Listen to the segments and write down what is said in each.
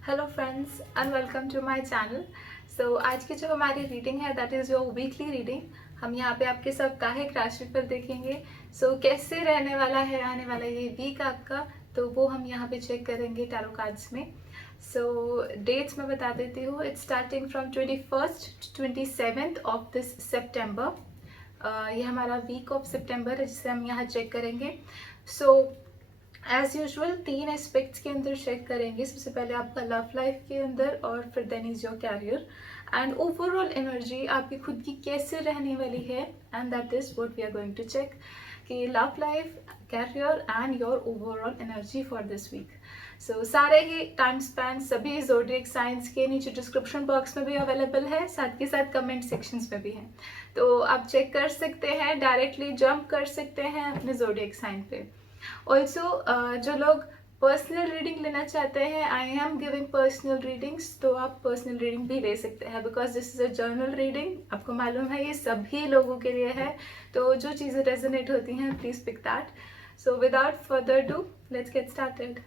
Hello friends and welcome to my channel. So आज की जो हमारी रीडिंग है that is your weekly reading. हम यहाँ पे आपके साप्ताहिक राशिफल देखेंगे। कैसे रहने वाला है आने वाला ये वीक आपका, तो वो हम यहाँ पे चेक करेंगे टैरो कार्ड्स में। डेट्स मैं बता देती हूँ। It's starting from 21st to 27th of this September. ये हमारा वीक ऑफ सितंबर है जिसे हम यहाँ चेक करेंगे। सो एज यूजल 3 एस्पेक्ट्स के अंदर चेक करेंगे। सबसे पहले आपका लव लाइफ के अंदर, और फिर then is your career and overall energy आपकी खुद की कैसे रहने वाली है। And that is what we are going to check कि love life, career and your overall energy for this week. सारे ही टाइम स्पैन सभी जोडिएक साइंस के नीचे डिस्क्रिप्शन बॉक्स में भी अवेलेबल है, साथ के साथ कमेंट सेक्शंस में भी है, तो आप चेक कर सकते हैं, डायरेक्टली जंप कर सकते हैं अपने जोडिएक साइन पे। ऑल्सो जो लोग पर्सनल रीडिंग लेना चाहते हैं, I am giving personal readings, तो आप पर्सनल रीडिंग भी ले सकते हैं because this is a journal reading. आपको मालूम है ये सभी लोगों के लिए है, तो जो चीज़ें रेजोनेट होती हैं please pick that. So without further do let's get started.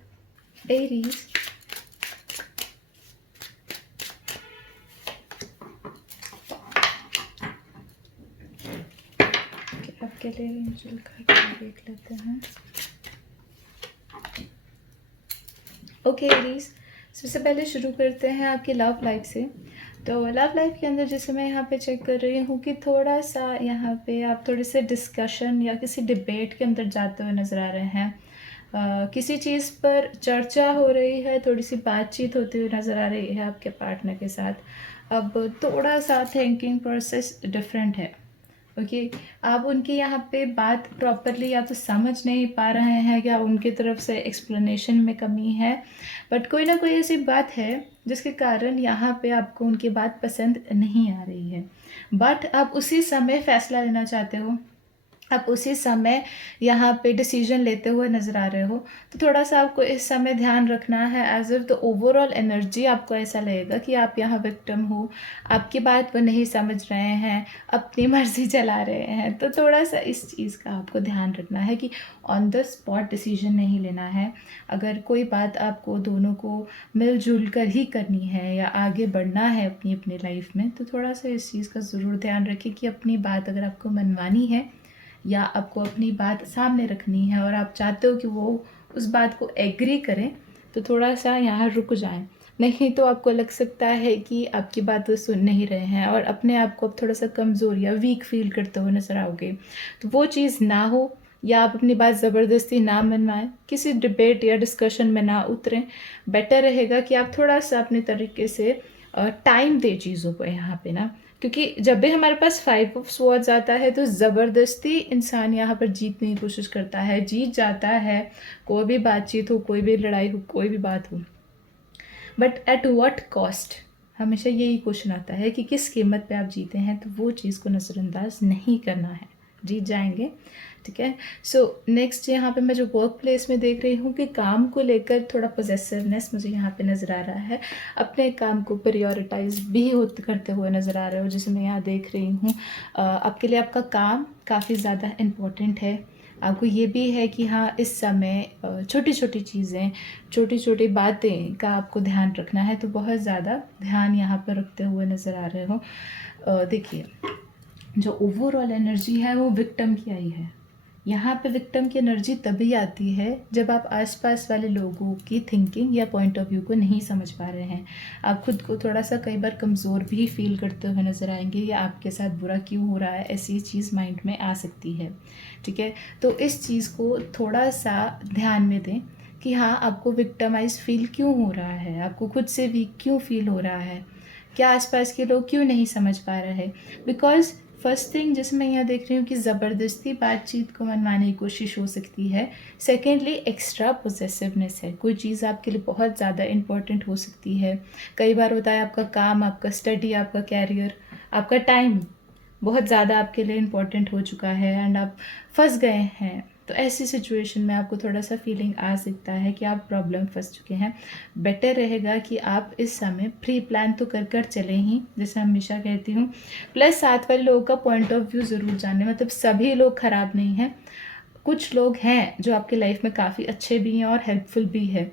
Aries, आपके लिए एंजल कार्ड देख लेते हैं। ओके एरीज, सबसे पहले शुरू करते हैं आपकी लव लाइफ से। तो लव लाइफ के अंदर जैसे मैं यहाँ पे चेक कर रही हूँ कि थोड़ा सा यहाँ पे आप थोड़े से डिस्कशन या किसी डिबेट के अंदर जाते हुए नज़र आ रहे हैं। किसी चीज़ पर चर्चा हो रही है, थोड़ी सी बातचीत होती हुई नज़र आ रही है आपके पार्टनर के साथ। अब थोड़ा सा थिंकिंग प्रोसेस डिफरेंट है। ओके, आप उनकी यहाँ पे बात प्रॉपरली या तो समझ नहीं पा रहे हैं या उनकी तरफ से एक्सप्लेनेशन में कमी है, बट कोई ना कोई ऐसी बात है जिसके कारण यहाँ पे आपको उनकी बात पसंद नहीं आ रही है, बट आप उसी समय फैसला लेना चाहते हो, आप उसी समय यहाँ पे डिसीजन लेते हुए नज़र आ रहे हो। तो थोड़ा सा आपको इस समय ध्यान रखना है, as if the overall energy आपको ऐसा लगेगा कि आप यहाँ विक्टिम हो, आपकी बात वो नहीं समझ रहे हैं, अपनी मर्जी चला रहे हैं। तो थोड़ा सा इस चीज़ का आपको ध्यान रखना है कि ऑन द स्पॉट डिसीजन नहीं लेना है। अगर कोई बात आपको दोनों को मिलजुल कर ही करनी है या आगे बढ़ना है अपनी अपनी लाइफ में, तो थोड़ा सा इस चीज़ का ज़रूर ध्यान रखें कि अपनी बात अगर आपको मनवानी है या आपको अपनी बात सामने रखनी है और आप चाहते हो कि वो उस बात को एग्री करें, तो थोड़ा सा यहाँ रुक जाएं। नहीं तो आपको लग सकता है कि आपकी बात वो सुन नहीं रहे हैं और अपने आप को अब थोड़ा सा कमज़ोर या वीक फील करते हुए नज़र आओगे। तो वो चीज़ ना हो, या आप अपनी बात ज़बरदस्ती ना मनवाएं, किसी डिबेट या डिस्कशन में ना उतरें। बेटर रहेगा कि आप थोड़ा सा अपने तरीके से टाइम दें चीज़ों को यहाँ पे ना, क्योंकि जब भी हमारे पास 5 ऑफ स्वॉर्ड्स आता है तो ज़बरदस्ती इंसान यहाँ पर जीतने की कोशिश करता है, जीत जाता है। कोई भी बातचीत हो, कोई भी लड़ाई हो, कोई भी बात हो, बट एट व्हाट कॉस्ट, हमेशा यही क्वेश्चन आता है कि किस कीमत पे आप जीते हैं। तो वो चीज़ को नज़रअंदाज नहीं करना है, जीत जाएंगे। ठीक है। नेक्स्ट यहाँ पे मैं जो वर्क प्लेस में देख रही हूँ कि काम को लेकर थोड़ा पोजेसिवनेस मुझे यहाँ पे नज़र आ रहा है। अपने काम को प्रायोरिटाइज भी करते हुए नज़र आ रहे हो, जैसे मैं यहाँ देख रही हूँ। आपके लिए आपका काम काफ़ी ज़्यादा इम्पोर्टेंट है। आपको ये भी है कि हाँ, इस समय छोटी छोटी चीज़ें, छोटी छोटी बातें का आपको ध्यान रखना है, तो बहुत ज़्यादा ध्यान यहाँ पर रखते हुए नज़र आ रहे हो। देखिए, जो ओवरऑल एनर्जी है वो विक्टिम की आई है। यहाँ पे विक्टिम की एनर्जी तभी आती है जब आप आसपास वाले लोगों की थिंकिंग या पॉइंट ऑफ व्यू को नहीं समझ पा रहे हैं। आप खुद को थोड़ा सा कई बार कमज़ोर भी फील करते हुए नज़र आएंगे, या आपके साथ बुरा क्यों हो रहा है, ऐसी चीज़ माइंड में आ सकती है। ठीक है, तो इस चीज़ को थोड़ा सा ध्यान में दें कि हाँ, आपको विक्टिमाइज फील क्यों हो रहा है, आपको खुद से वीक क्यों फील हो रहा है, क्या आसपास के लोग क्यों नहीं समझ पा रहे हैं। बिकॉज फर्स्ट थिंग जिसमें मैं यहाँ देख रही हूँ कि ज़बरदस्ती बातचीत को मनवाने की कोशिश हो सकती है। सेकेंडली, एक्स्ट्रा पोजेसिवनेस है, कोई चीज़ आपके लिए बहुत ज़्यादा इम्पोर्टेंट हो सकती है। कई बार होता है आपका काम, आपका स्टडी, आपका कैरियर, आपका टाइम बहुत ज़्यादा आपके लिए इम्पोर्टेंट हो चुका है एंड आप फंस गए हैं। तो ऐसी सिचुएशन में आपको थोड़ा सा फीलिंग आ सकता है कि आप प्रॉब्लम फंस चुके हैं। बेटर रहेगा कि आप इस समय प्री प्लान तो कर कर चलें ही, जैसे हमेशा कहती हूँ। प्लस साथ वाले लोगों का पॉइंट ऑफ व्यू ज़रूर जाने, मतलब सभी लोग ख़राब नहीं हैं। कुछ लोग हैं जो आपकी लाइफ में काफ़ी अच्छे भी हैं और हेल्पफुल भी है,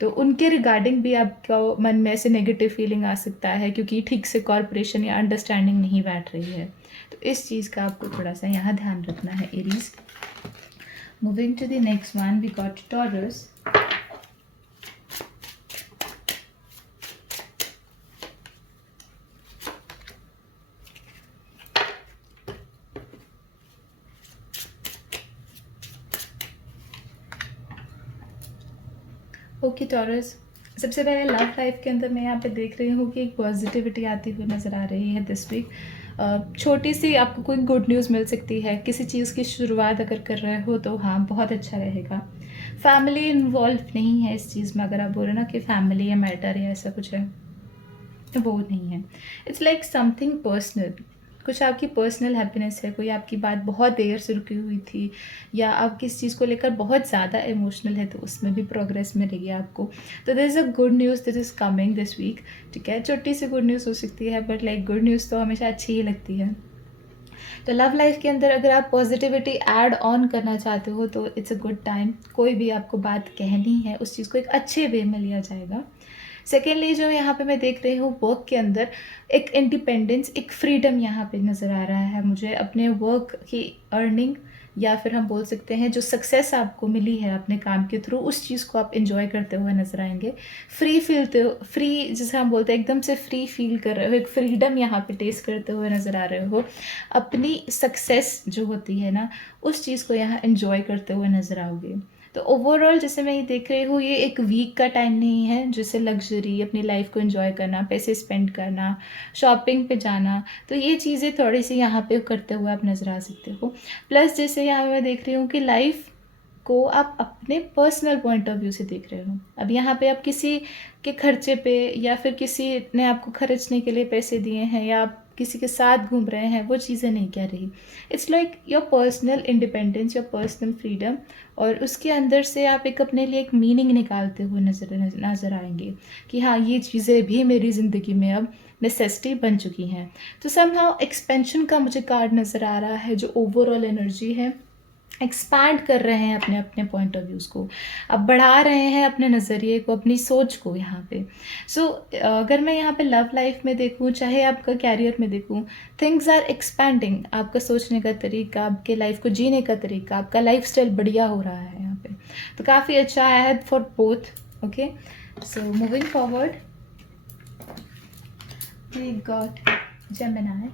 तो उनके रिगार्डिंग भी आपको मन में ऐसे नेगेटिव फीलिंग आ सकता है क्योंकि ठीक से कॉर्पोरेशन या अंडरस्टैंडिंग नहीं बैठ रही है। तो इस चीज़ का आपको थोड़ा सा यहाँ ध्यान रखना है Aries. Moving to the next one, we got Taurus. Okay Taurus, सबसे पहले लव लाइफ के अंदर मैं यहाँ पे देख रही हूँ कि एक पॉजिटिविटी आती हुई नज़र आ रही है दिस वीक। छोटी सी आपको कोई गुड न्यूज़ मिल सकती है, किसी चीज़ की शुरुआत अगर कर रहे हो तो हाँ बहुत अच्छा रहेगा। फैमिली इन्वॉल्व नहीं है इस चीज़ में, अगर आप बोल रहे हो ना कि फैमिली या मैटर या ऐसा कुछ है, तो वो नहीं है। इट्स लाइक समथिंग पर्सनल, कुछ आपकी पर्सनल हैप्पीनेस है, कोई आपकी बात बहुत देर से रुकी हुई थी या आप किस चीज़ को लेकर बहुत ज़्यादा इमोशनल है, तो उसमें भी प्रोग्रेस मिलेगी आपको। तो this is a good news this is coming this week, ठीक है। छोटी सी गुड न्यूज़ हो सकती है बट लाइक गुड न्यूज़ तो हमेशा अच्छी ही लगती है। तो लव लाइफ के अंदर अगर आप पॉजिटिविटी ऐड ऑन करना चाहते हो तो इट्स अ गुड टाइम। कोई भी आपको बात कहनी है उस चीज़ को एक अच्छे वे में लिया जाएगा। सेकेंडली जो यहाँ पे मैं देख रही हूँ वर्क के अंदर एक इंडिपेंडेंस, एक फ्रीडम यहाँ पे नज़र आ रहा है मुझे। अपने वर्क की अर्निंग या फिर हम बोल सकते हैं जो सक्सेस आपको मिली है अपने काम के थ्रू, उस चीज़ को आप इंजॉय करते हुए नज़र आएंगे। फ्री जैसे हम बोलते हैं एकदम से फ्री फील कर रहे हो, एक फ्रीडम यहाँ पे टेस्ट करते हुए नज़र आ रहे हो। अपनी सक्सेस जो होती है ना उस चीज़ को यहाँ इंजॉय करते हुए नज़र आओगे। तो ओवरऑल जैसे मैं ये देख रही हूँ, ये एक वीक का टाइम नहीं है जैसे लग्जरी अपनी लाइफ को एंजॉय करना, पैसे स्पेंड करना, शॉपिंग पे जाना, तो ये चीज़ें थोड़ी सी यहाँ पे करते हुए आप नज़र आ सकते हो। प्लस जैसे यहाँ मैं देख रही हूँ कि लाइफ को आप अपने पर्सनल पॉइंट ऑफ व्यू से देख रहे हो। अब यहाँ पे आप किसी के खर्चे पे या फिर किसी ने आपको खर्चने के लिए पैसे दिए हैं या आप किसी के साथ घूम रहे हैं, वो चीज़ें नहीं कह रही। It's like your personal independence, your personal freedom, और उसके अंदर से आप एक अपने लिए एक मीनिंग निकालते हुए नज़र आएंगे कि हाँ ये चीज़ें भी मेरी ज़िंदगी में अब नेसेसिटी बन चुकी हैं। तो समहाउ एक्सपेंशन का मुझे कार्ड नज़र आ रहा है, जो ओवरऑल एनर्जी है, एक्सपैंड कर रहे हैं अपने अपने पॉइंट ऑफ व्यूज़ को, अब बढ़ा रहे हैं अपने नज़रिए को, अपनी सोच को यहाँ पे। सो अगर मैं यहाँ पे लव लाइफ में देखूँ चाहे आपका कैरियर में देखूँ, थिंग्स आर एक्सपैंडिंग। आपका सोचने का तरीका, आपके लाइफ को जीने का तरीका, आपका लाइफस्टाइल बढ़िया हो रहा है यहाँ पे, तो काफ़ी अच्छा है for both. Okay, so moving forward, we got Gemini.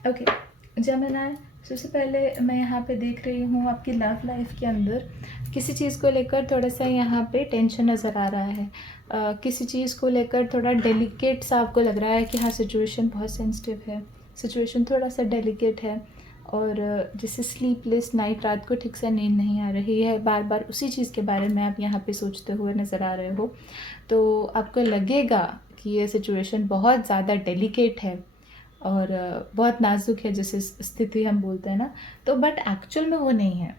Okay Gemini, सबसे पहले मैं यहाँ पे देख रही हूँ आपकी लव लाइफ के अंदर किसी चीज़ को लेकर थोड़ा सा यहाँ पे टेंशन नज़र आ रहा है। किसी चीज़ को लेकर थोड़ा डेलिकेट सा आपको लग रहा है कि हाँ सिचुएशन बहुत सेंसिटिव है, सिचुएशन थोड़ा सा डेलिकेट है, और जैसे स्लीपलेस नाइट, रात को ठीक से नींद नहीं आ रही है, बार बार उसी चीज़ के बारे में आप यहाँ पे सोचते हुए नज़र आ रहे हो। तो आपको लगेगा कि ये सिचुएशन बहुत ज़्यादा डेलिकेट है और बहुत नाजुक है, जैसे स्थिति हम बोलते हैं ना, तो बट एक्चुअल में वो नहीं है।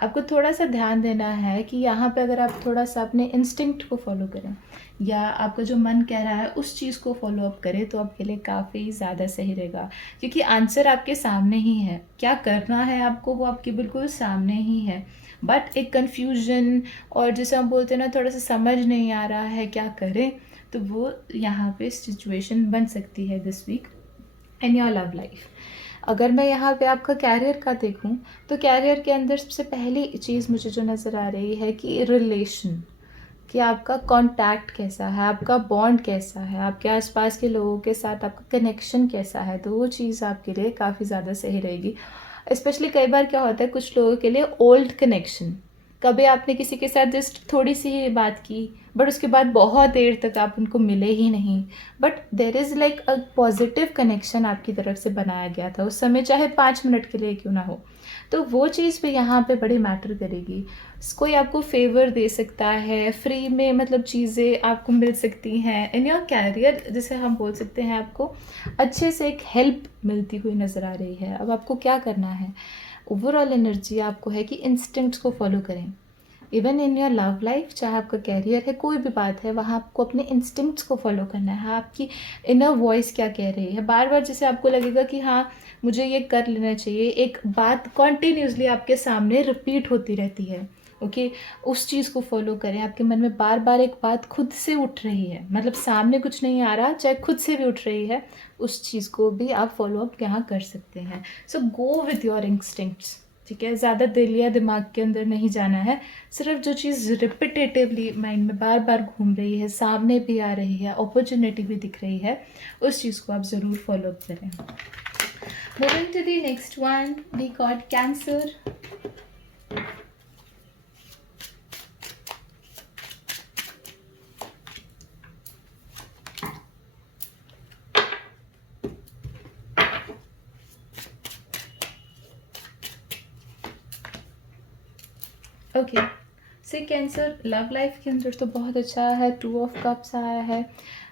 आपको थोड़ा सा ध्यान देना है कि यहाँ पे अगर आप थोड़ा सा अपने इंस्टिंक्ट को फॉलो करें या आपका जो मन कह रहा है उस चीज़ को फॉलो अप करें तो आपके लिए काफ़ी ज़्यादा सही रहेगा, क्योंकि आंसर आपके सामने ही है। क्या करना है आपको वो आपके बिल्कुल सामने ही है, बट एक कन्फ्यूजन और जैसे हम बोलते हैं ना थोड़ा सा समझ नहीं आ रहा है क्या करें, तो वो यहाँ पे सिचुएशन बन सकती है this week in your love life. अगर मैं यहाँ पे आपका कैरियर का देखूँ तो कैरियर के अंदर सबसे पहली चीज़ मुझे जो नज़र आ रही है कि रिलेशन, कि आपका कांटेक्ट कैसा है, आपका बॉन्ड कैसा है, आपके आसपास के लोगों के साथ आपका कनेक्शन कैसा है, तो वो चीज़ आपके लिए काफ़ी ज़्यादा सही रहेगी। स्पेशली कई बार क्या होता है कुछ लोगों के लिए ओल्ड कनेक्शन, कभी आपने किसी के साथ जस्ट थोड़ी सी ही बात की बट उसके बाद बहुत देर तक आप उनको मिले ही नहीं, but there is like a positive connection आपकी तरफ से बनाया गया था उस समय, चाहे 5 मिनट के लिए क्यों ना हो, तो वो चीज़ भी यहाँ पे बड़ी मैटर करेगी। कोई आपको फ़ेवर दे सकता है, फ्री में मतलब चीज़ें आपको मिल सकती हैं इन योर कैरियर, जिसे हम बोल सकते हैं आपको अच्छे से एक हेल्प मिलती हुई नज़र आ रही है। अब आपको क्या करना है, ओवरऑल एनर्जी आपको है कि इंस्टिंक्ट्स को फॉलो करें। Even in your love life, चाहे आपका कैरियर है, कोई भी बात है, वहाँ आपको अपने इंस्टिंक्ट्स को फॉलो करना है। आपकी इनर वॉइस क्या कह रही है, बार बार जैसे आपको लगेगा कि हाँ मुझे ये कर लेना चाहिए, एक बात कॉन्टीन्यूसली आपके सामने रिपीट होती रहती है, ओके, उस चीज़ को फॉलो करें। आपके मन में बार बार एक बात खुद से उठ रही है, मतलब सामने कुछ नहीं आ रहा, चाहे खुद से भी उठ रही है, उस चीज़ को भी आप फॉलो अप यहाँ कर सकते हैं। सो गो विथ योर इंस्टिंक्ट्स, ठीक है, ज़्यादा दिल या दिमाग के अंदर नहीं जाना है। सिर्फ जो चीज़ रिपीटेटिवली माइंड में बार बार घूम रही है, सामने भी आ रही है, अपॉर्चुनिटी भी दिख रही है, उस चीज़ को आप ज़रूर फॉलो अप करें। Moving to the next one, we got Cancer. Okay, से कैंसर लव लाइफ के अंदर तो बहुत अच्छा है, 2 ऑफ कप्स आया है।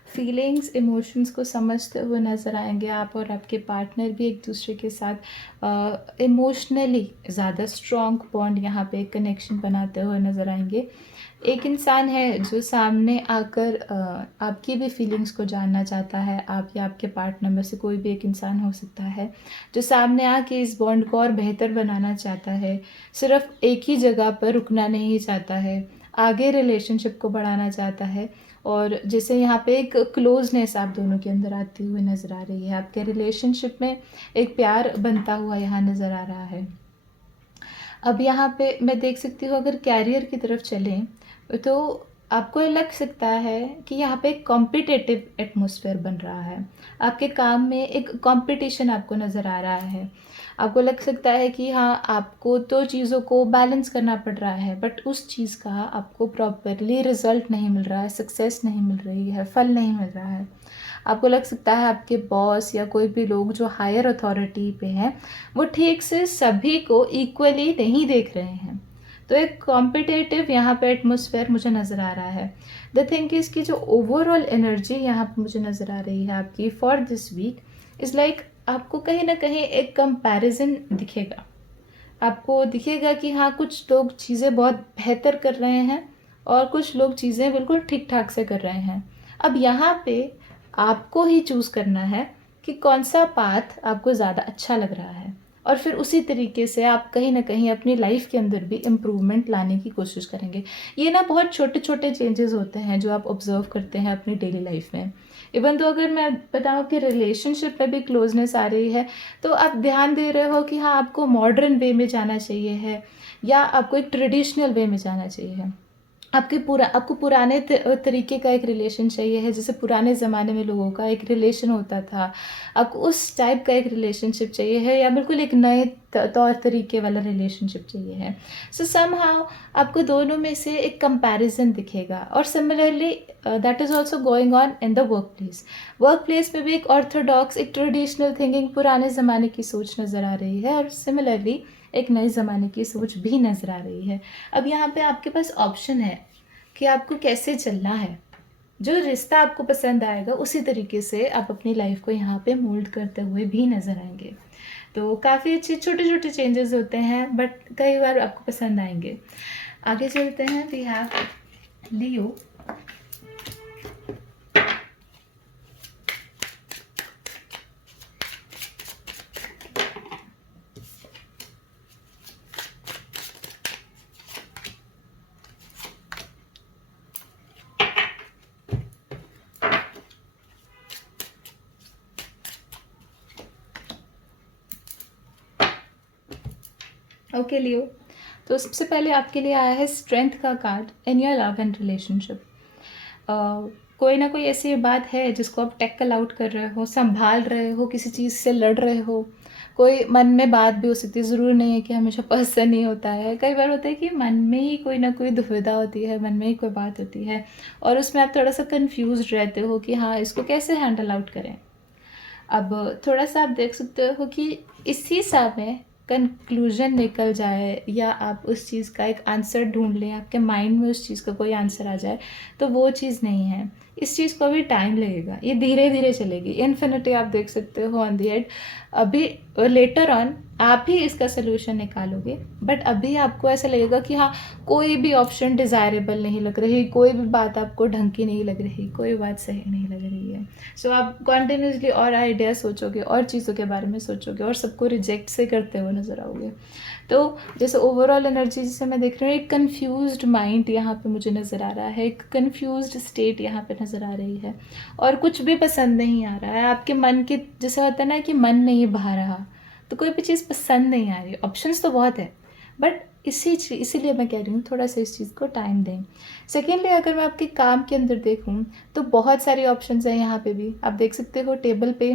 फीलिंग्स, इमोशंस को समझते हुए नज़र आएंगे आप, और आपके पार्टनर भी एक दूसरे के साथ इमोशनली ज़्यादा स्ट्रॉन्ग बॉन्ड, यहाँ पे कनेक्शन बनाते हुए नज़र आएंगे। एक इंसान है जो सामने आकर आपकी भी फीलिंग्स को जानना चाहता है, आप या आपके पार्टनर में से कोई भी एक इंसान हो सकता है जो सामने आके इस बॉन्ड को और बेहतर बनाना चाहता है, सिर्फ एक ही जगह पर रुकना नहीं चाहता है, आगे रिलेशनशिप को बढ़ाना चाहता है। और जैसे यहाँ पे एक क्लोजनेस आप दोनों के अंदर आती हुई नज़र आ रही है, आपके रिलेशनशिप में एक प्यार बनता हुआ यहाँ नज़र आ रहा है। अब यहाँ पे मैं देख सकती हूँ, अगर कैरियर की तरफ चलें तो आपको ये लग सकता है कि यहाँ पे एक कॉम्पिटिटिव एटमॉस्फेयर बन रहा है, आपके काम में एक कंपटीशन आपको नज़र आ रहा है। आपको लग सकता है कि हाँ आपको तो चीज़ों को बैलेंस करना पड़ रहा है, बट उस चीज़ का आपको प्रॉपरली रिजल्ट नहीं मिल रहा है, सक्सेस नहीं मिल रही है, फल नहीं मिल रहा है। आपको लग सकता है आपके बॉस या कोई भी लोग जो हायर अथॉरिटी पे हैं, वो ठीक से सभी को इक्वली नहीं देख रहे हैं। तो एक कॉम्पिटिटिव यहाँ पे एटमॉस्फेयर मुझे नज़र आ रहा है। द थिंक इज़ की जो ओवरऑल एनर्जी यहाँ पे मुझे नज़र आ रही है आपकी for this week is like, आपको कहीं ना कहीं एक कंपैरिजन दिखेगा। आपको दिखेगा कि हाँ कुछ लोग चीज़ें बहुत बेहतर कर रहे हैं और कुछ लोग चीज़ें बिल्कुल ठीक ठाक से कर रहे हैं। अब यहाँ पे आपको ही चूज़ करना है कि कौन सा पाथ आपको ज़्यादा अच्छा लग रहा है, और फिर उसी तरीके से आप कहीं ना कहीं अपनी लाइफ के अंदर भी इम्प्रूवमेंट लाने की कोशिश करेंगे। ये ना बहुत छोटे छोटे चेंजेस होते हैं जो आप ऑब्जर्व करते हैं अपनी डेली लाइफ में। इवन तो अगर मैं बताऊँ कि रिलेशनशिप में भी क्लोजनेस आ रही है, तो आप ध्यान दे रहे हो कि हाँ आपको मॉडर्न वे में जाना चाहिए है या आपको एक ट्रेडिशनल वे में जाना चाहिए है। आपको पुराने तरीके का एक रिलेशन चाहिए है, जैसे पुराने ज़माने में लोगों का एक रिलेशन होता था, आपको उस टाइप का एक रिलेशनशिप चाहिए है, या बिल्कुल एक नए तौर तरीके वाला रिलेशनशिप चाहिए है। सो समहाउ आपको दोनों में से एक कंपैरिजन दिखेगा। और similarly that is also going on in the work place में भी एक ऑर्थोडॉक्स, एक ट्रेडिशनल थिंकिंग, पुराने ज़माने की सोच नज़र आ रही है, और सिमिलरली एक नए ज़माने की सोच भी नज़र आ रही है। अब यहाँ पे आपके पास ऑप्शन है कि आपको कैसे चलना है। जो रिश्ता आपको पसंद आएगा उसी तरीके से आप अपनी लाइफ को यहाँ पे मोल्ड करते हुए भी नज़र आएंगे। तो काफ़ी अच्छे छोटे छोटे चेंजेस होते हैं, बट कई बार आपको पसंद आएंगे। आगे चलते हैं, वी हैव लियो। ओके लियो, तो सबसे पहले आपके लिए आया है स्ट्रेंथ का card in your love and relationship. कोई ना कोई ऐसी बात है जिसको आप टैकल आउट कर रहे हो, संभाल रहे हो, किसी चीज़ से लड़ रहे हो। कोई मन में बात भी हो सकती है, ज़रूर नहीं है कि हमेशा पर्सन ही होता है। कई बार होता है कि मन में ही कोई ना कोई दुविधा होती है, मन में ही कोई बात होती है, और उसमें आप थोड़ा सा कन्फ्यूज रहते हो कि हाँ इसको कैसे हैंडल आउट करें। अब थोड़ा सा आप देख सकते हो कि इसी समय कंक्लूजन निकल जाए या आप उस चीज़ का एक आंसर ढूंढ लें, आपके माइंड में उस चीज़ का कोई आंसर आ जाए, तो वो चीज़ नहीं है। इस चीज़ को अभी टाइम लगेगा, ये धीरे धीरे चलेगी। इन्फिनिटी आप देख सकते हो ऑन दी एंड। अभी लेटर ऑन आप ही इसका सोल्यूशन निकालोगे, बट अभी आपको ऐसा लगेगा कि हाँ, कोई भी ऑप्शन डिज़ायरेबल नहीं लग रही, कोई भी बात आपको ढंग की नहीं लग रही, कोई बात सही नहीं लग रही है। सो आप कॉन्टिन्यूसली और आइडिया सोचोगे और चीज़ों के बारे में सोचोगे और सबको रिजेक्ट से करते हुए नज़र आओगे। तो जैसे ओवरऑल एनर्जी जिसे मैं देख रही हूँ, एक कन्फ्यूज्ड माइंड यहाँ पे मुझे नज़र आ रहा है, एक कन्फ्यूज्ड स्टेट यहाँ पे नज़र आ रही है, और कुछ भी पसंद नहीं आ रहा है आपके मन के। जैसे होता है ना कि मन नहीं भा रहा, तो कोई भी चीज़ पसंद नहीं आ रही। ऑप्शंस तो बहुत है, बट इसीलिए मैं कह रही हूँ थोड़ा सा इस चीज़ को टाइम दें। सेकेंडली, अगर मैं आपके काम के अंदर देखूँ तो बहुत सारी ऑप्शंस हैं यहाँ पे भी। आप देख सकते हो टेबल पे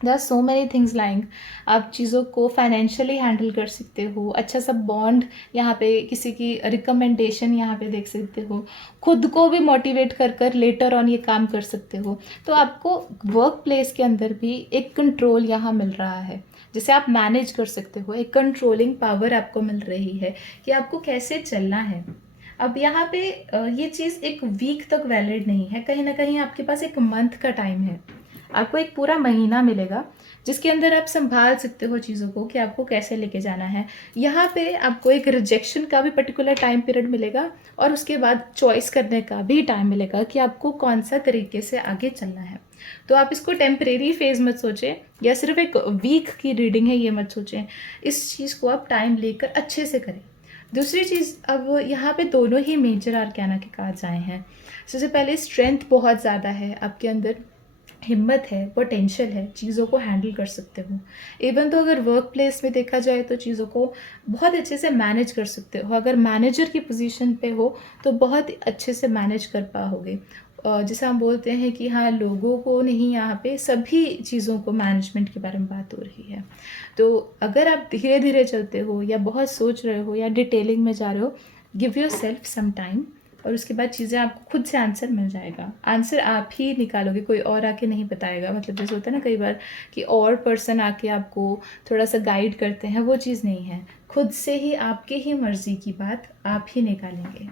there are so many things lying. आप चीज़ों को फाइनेंशियली हैंडल कर सकते हो, अच्छा सा बॉन्ड यहाँ पे, किसी की रिकमेंडेशन यहाँ पे देख सकते हो, खुद को भी मोटिवेट कर कर लेटर ऑन ये काम कर सकते हो। तो आपको वर्क प्लेस के अंदर भी एक कंट्रोल यहाँ मिल रहा है, जिसे आप मैनेज कर सकते हो। एक कंट्रोलिंग पावर आपको मिल रही है कि आपको कैसे चलना है। अब यहाँ पे ये चीज़ एक वीक तक वैलिड नहीं है, कहीं ना कहीं आपके पास एक मंथ का टाइम है। आपको एक पूरा महीना मिलेगा जिसके अंदर आप संभाल सकते हो चीज़ों को कि आपको कैसे लेके जाना है। यहाँ पे आपको एक रिजेक्शन का भी पर्टिकुलर टाइम पीरियड मिलेगा, और उसके बाद चॉइस करने का भी टाइम मिलेगा कि आपको कौन सा तरीके से आगे चलना है। तो आप इसको टेम्परेरी फेज मत सोचें, या सिर्फ एक वीक की रीडिंग है ये मत सोचें। इस चीज़ को आप टाइम लेकर अच्छे से करें। दूसरी चीज़, अब यहाँ पे दोनों ही मेजर आर्काना के कार्ड्स आए हैं। सबसे पहले स्ट्रेंथ बहुत ज़्यादा है आपके अंदर, हिम्मत है, पोटेंशियल है, चीज़ों को हैंडल कर सकते हो। इवन तो अगर वर्क प्लेस में देखा जाए तो चीज़ों को बहुत अच्छे से मैनेज कर सकते हो। अगर मैनेजर की पोजीशन पे हो तो बहुत अच्छे से मैनेज कर पाओगे। जैसे हम बोलते हैं कि हाँ, लोगों को नहीं, यहाँ पे सभी चीज़ों को मैनेजमेंट के बारे में बात हो रही है। तो अगर आप धीरे धीरे चलते हो या बहुत सोच रहे हो या डिटेलिंग में जा रहे हो, give yourself some time, और उसके बाद चीज़ें आपको खुद से आंसर मिल जाएगा। आंसर आप ही निकालोगे, कोई और आके नहीं बताएगा। मतलब जैसे होता है ना कई बार कि और पर्सन आके आपको थोड़ा सा गाइड करते हैं, वो चीज़ नहीं है। खुद से ही आपके ही मर्ज़ी की बात आप ही निकालेंगे।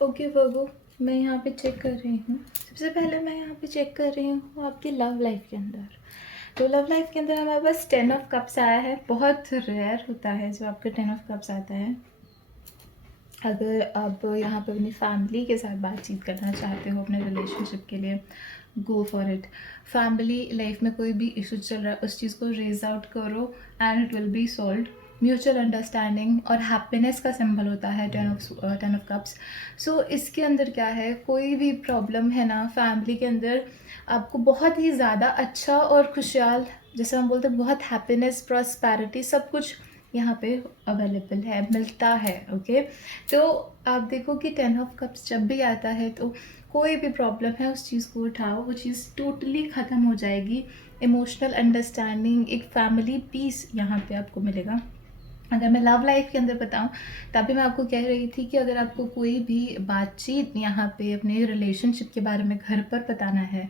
ओके वर्गो, मैं यहाँ पे चेक कर रही हूँ। सबसे पहले मैं यहाँ पे चेक कर रही हूँ आपकी लव लाइफ के अंदर। तो लव लाइफ के अंदर हमारे पास 10 ऑफ कप्स आया है। बहुत रेयर होता है जो आपका 10 ऑफ कप्स आता है। अगर आप यहाँ पे अपनी फैमिली के साथ बातचीत करना चाहते हो अपने रिलेशनशिप के लिए, गो फॉर इट। फैमिली लाइफ में कोई भी इशू चल रहा है उस चीज़ को रेज आउट करो and it will be solve. Mutual understanding और हैप्पीनेस का सिंबल होता है 10 ऑफ कप्स। सो इसके अंदर क्या है, कोई भी प्रॉब्लम है ना फैमिली के अंदर, आपको बहुत ही ज़्यादा अच्छा और खुशहाल, जैसे हम बोलते हैं बहुत हैप्पीनेस, प्रॉस्पेरिटी, सब कुछ यहाँ पे अवेलेबल है, मिलता है। ओके, तो आप देखो कि 10 ऑफ कप्स जब भी आता है तो कोई भी प्रॉब्लम है उस चीज़ को उठाओ, वो चीज़ टोटली ख़त्म हो जाएगी। इमोशनल अंडरस्टैंडिंग, एक फैमिली पीस यहाँ पे आपको मिलेगा। अगर मैं लव लाइफ के अंदर बताऊं, तभी मैं आपको कह रही थी कि अगर आपको कोई भी बातचीत यहाँ पे अपने रिलेशनशिप के बारे में घर पर बताना है,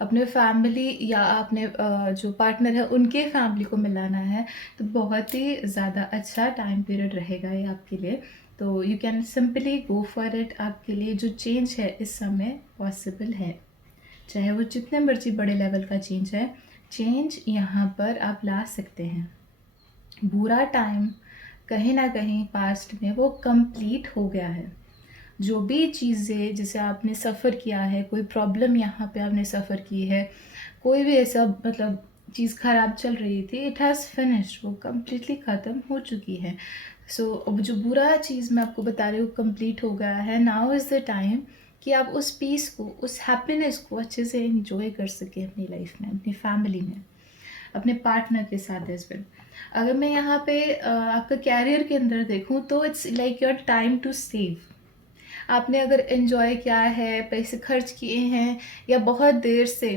अपने फैमिली या अपने जो पार्टनर है उनके फैमिली को मिलाना है, तो बहुत ही ज़्यादा अच्छा टाइम पीरियड रहेगा ये आपके लिए। तो you can simply go for it. आपके लिए जो चेंज है इस समय पॉसिबल है, चाहे वो जितने मर्जी बड़े लेवल का चेंज है, चेंज यहाँ पर आप ला सकते हैं। बुरा टाइम कहीं ना कहीं पास्ट में वो कंप्लीट हो गया है। जो भी चीज़ें जैसे आपने सफ़र किया है, कोई प्रॉब्लम यहाँ पे आपने सफ़र की है, कोई भी ऐसा मतलब चीज़ ख़राब चल रही थी, इट हैज़ फिनिश्ड, वो कम्प्लीटली ख़त्म हो चुकी है। सो अब जो बुरा चीज़ मैं आपको बता रही हूँ कंप्लीट हो गया है। नाउ इज़ द टाइम कि आप उस पीस को, उस हैप्पीनेस को अच्छे से एंजॉय कर सकें अपनी लाइफ में, अपनी फैमिली में, अपने पार्टनर के साथ एज वेल। अगर मैं यहाँ पे आपका कैरियर के अंदर देखूँ तो it's like your time to save. आपने अगर एंजॉय किया है, पैसे खर्च किए हैं, या बहुत देर से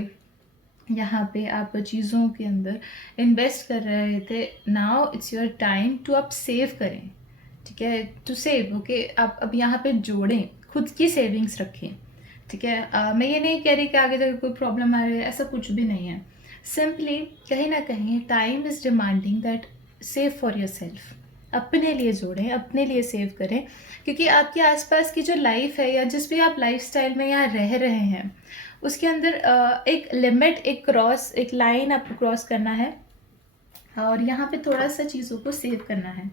यहाँ पे आप चीज़ों के अंदर इन्वेस्ट कर रहे थे, now it's your time to आप सेव करें। ठीक है, टू सेव। ओके, आप अब यहाँ पे जोड़ें, खुद की सेविंग्स रखें। ठीक है, मैं ये नहीं कह रही कि आगे जाकर कोई प्रॉब्लम आ रही है, ऐसा कुछ भी नहीं है। सिंपली कहीं ना कहीं time is demanding that save for your self. अपने लिए जोड़ें, अपने लिए सेव करें, क्योंकि आपके आसपास की जो लाइफ है या जिस भी आप लाइफस्टाइल में यहाँ रह रहे हैं, उसके अंदर एक लिमिट, एक लाइन आपको क्रॉस करना है, और यहाँ पे थोड़ा सा चीज़ों को सेव करना है।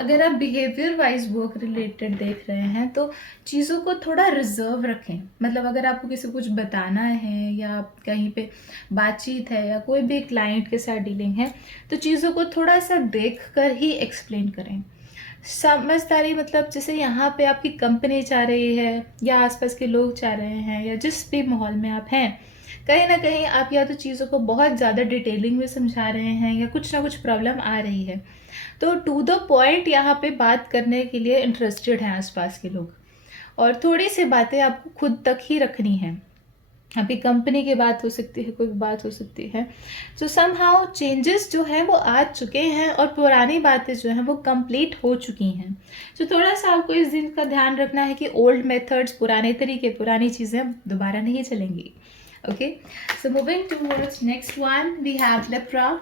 अगर आप बिहेवियर वाइज वर्क रिलेटेड देख रहे हैं तो चीज़ों को थोड़ा रिजर्व रखें। मतलब अगर आपको किसी को कुछ बताना है या आप कहीं पे बातचीत है या कोई भी क्लाइंट के साथ डीलिंग है, तो चीज़ों को थोड़ा सा देख कर ही एक्सप्लेन करें। समझदारी मतलब जैसे यहाँ पे आपकी कंपनी चाह रही है या आसपास के लोग चाह रहे हैं या जिस भी माहौल में आप हैं, कहीं ना कहीं आप या तो चीज़ों को बहुत ज़्यादा डिटेलिंग में समझा रहे हैं या कुछ ना कुछ प्रॉब्लम आ रही है, तो टू द पॉइंट यहाँ पे बात करने के लिए इंटरेस्टेड हैं आसपास के लोग। और थोड़ी सी बातें आपको खुद तक ही रखनी है। अभी कंपनी की बात हो सकती है, कोई बात हो सकती है। सो समहाउ चेंजेस जो हैं वो आ चुके हैं और पुरानी बातें जो हैं वो कंप्लीट हो चुकी हैं। तो थोड़ा सा आपको इस दिन का ध्यान रखना है कि ओल्ड मेथड्स, पुराने तरीके, पुरानी चीज़ें दोबारा नहीं चलेंगी। Okay, so moving towards next one, we have Libra.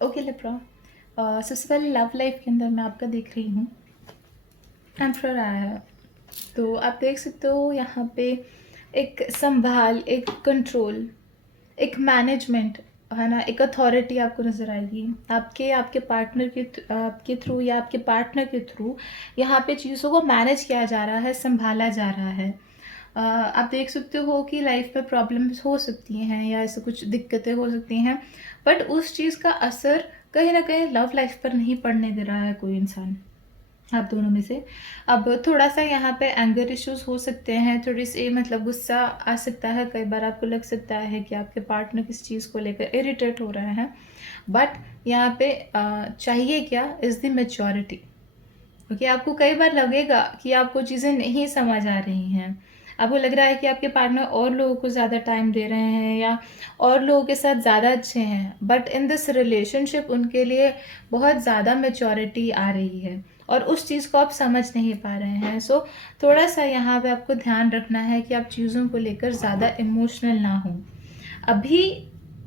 Okay Libra, सबसे पहले लव लाइफ के अंदर मैं आपका देख रही हूँ, एम्परर आया है। तो आप देख सकते हो यहाँ पे एक संभाल, एक कंट्रोल, एक मैनेजमेंट, है ना, एक अथॉरिटी आपको नज़र आएगी। आपके आपके पार्टनर के आपके थ्रू या आपके पार्टनर के थ्रू यहाँ पे चीज़ों को मैनेज किया जा रहा है, संभाला जा रहा है। आप देख सकते हो कि लाइफ में प्रॉब्लम्स हो सकती हैं या ऐसे कुछ दिक्कतें हो सकती हैं, बट उस चीज़ का असर कहीं ना कहीं लव लाइफ पर नहीं पड़ने दे रहा है कोई इंसान, आप दोनों में से। अब थोड़ा सा यहाँ पे एंगर इश्यूज हो सकते हैं, थोड़ी सी मतलब गुस्सा आ सकता है, कई बार आपको लग सकता है कि आपके पार्टनर किस चीज़ को लेकर इरिटेट हो रहे हैं, बट यहाँ पे चाहिए क्या इज़ द मेच्योरिटी। क्योंकि आपको कई बार लगेगा कि आपको चीज़ें नहीं समझ आ रही हैं, आपको लग रहा है कि आपके पार्टनर और लोगों को ज़्यादा टाइम दे रहे हैं या और लोगों के साथ ज़्यादा अच्छे हैं, बट इन दिस रिलेशनशिप उनके लिए बहुत ज़्यादा मैच्योरिटी आ रही है और उस चीज़ को आप समझ नहीं पा रहे हैं। सो थोड़ा सा यहाँ पे आपको ध्यान रखना है कि आप चीज़ों को लेकर ज़्यादा इमोशनल ना हो। अभी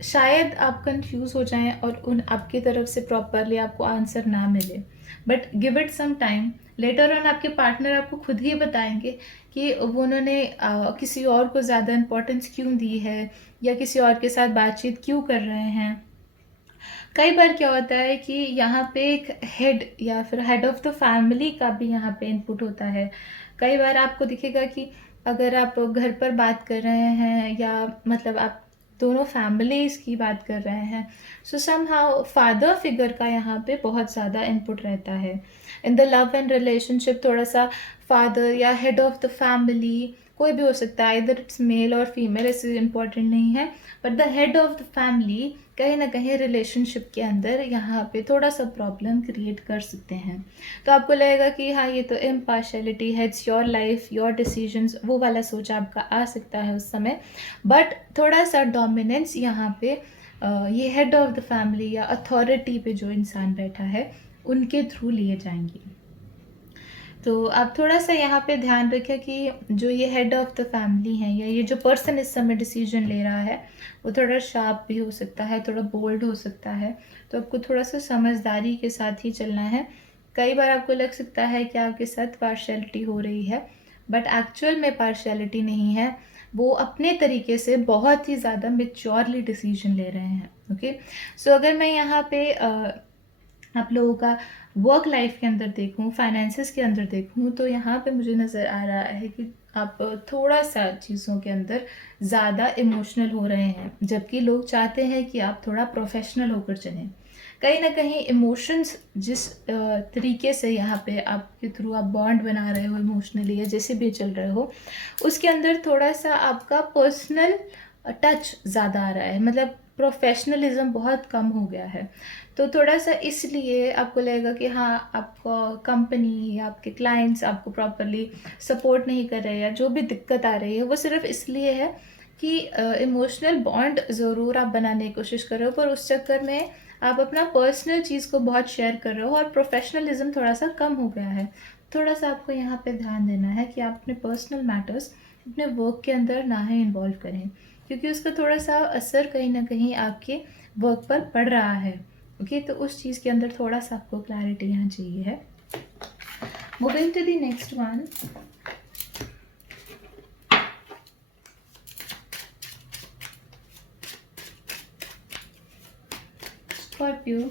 शायद आप कंफ्यूज हो जाएं और उन आपकी तरफ से प्रॉपरली आपको आंसर ना मिले, but give it some time. Later on आपके पार्टनर आपको खुद ही बताएंगे कि वो उन्होंने किसी और को ज़्यादा इम्पोर्टेंस क्यों दी है या किसी और के साथ बातचीत क्यों कर रहे हैं। कई बार क्या होता है कि यहाँ पे एक हेड या फिर हेड ऑफ द फैमिली का भी यहाँ पे इनपुट होता है। कई बार आपको दिखेगा कि अगर आप घर पर बात कर रहे हैं या मतलब आप दोनों फैमिलीज की बात कर रहे हैं, सो समहाउ फादर फिगर का यहाँ पे बहुत ज़्यादा इनपुट रहता है in the love and relationship. थोड़ा सा फादर या हेड ऑफ द फैमिली कोई भी हो सकता है, इधर इट्स मेल और फीमेल, इससे इम्पोर्टेंट नहीं है, but the head of the family कहीं ना कहीं रिलेशनशिप के अंदर यहाँ पे थोड़ा सा प्रॉब्लम क्रिएट कर सकते हैं। तो आपको लगेगा कि हाँ ये तो इम्पार्शलिटी है, it's your life your decisions, वो वाला सोच आपका आ सकता है उस समय, बट थोड़ा सा डोमिनेंस यहाँ पे ये हेड ऑफ द फैमिली या अथॉरिटी पे जो इंसान बैठा है उनके थ्रू लिए जाएंगे। तो आप थोड़ा सा यहाँ पे ध्यान रखें कि जो ये हेड ऑफ द फैमिली है या ये जो पर्सन इस समय डिसीजन ले रहा है वो थोड़ा शार्प भी हो सकता है, थोड़ा बोल्ड हो सकता है, तो आपको थोड़ा सा समझदारी के साथ ही चलना है। कई बार आपको लग सकता है कि आपके साथ पार्शियलिटी हो रही है, बट एक्चुअल में पार्शियलिटी नहीं है, वो अपने तरीके से बहुत ही ज़्यादा मेच्योरली डिसीजन ले रहे हैं। ओके, सो अगर मैं यहाँ पे आप लोगों का वर्क लाइफ के अंदर देखूं, फाइनेंसेस के अंदर देखूं, तो यहाँ पे मुझे नज़र आ रहा है कि आप थोड़ा सा चीज़ों के अंदर ज़्यादा इमोशनल हो रहे हैं, जबकि लोग चाहते हैं कि आप थोड़ा प्रोफेशनल होकर चलें। कहीं ना कहीं इमोशंस जिस तरीके से यहाँ पे आपके थ्रू आप बॉन्ड बना रहे हो इमोशनली या जैसे भी चल रहे हो, उसके अंदर थोड़ा सा आपका पर्सनल टच ज़्यादा आ रहा है, मतलब प्रोफेशनलिज्म बहुत कम हो गया है। तो थोड़ा सा इसलिए आपको लगेगा कि हाँ, आपको कंपनी या आपके क्लाइंट्स आपको प्रॉपरली सपोर्ट नहीं कर रहे, या जो भी दिक्कत आ रही है वो सिर्फ इसलिए है कि इमोशनल बॉन्ड ज़रूर आप बनाने की कोशिश कर रहे हो, पर उस चक्कर में आप अपना पर्सनल चीज़ को बहुत शेयर कर रहे हो और प्रोफेशनलिज्म थोड़ा सा कम हो गया है। थोड़ा सा आपको यहाँ पे ध्यान देना है कि आप अपने पर्सनल मैटर्स अपने वर्क के अंदर ना ही इन्वॉल्व करें, क्योंकि उसका थोड़ा सा असर कहीं ना कहीं आपके वर्क पर पड़ रहा है। ओके, तो उस चीज़ के अंदर थोड़ा सा आपको क्लैरिटी यहाँ चाहिए है। Moving to the next one, Scorpio.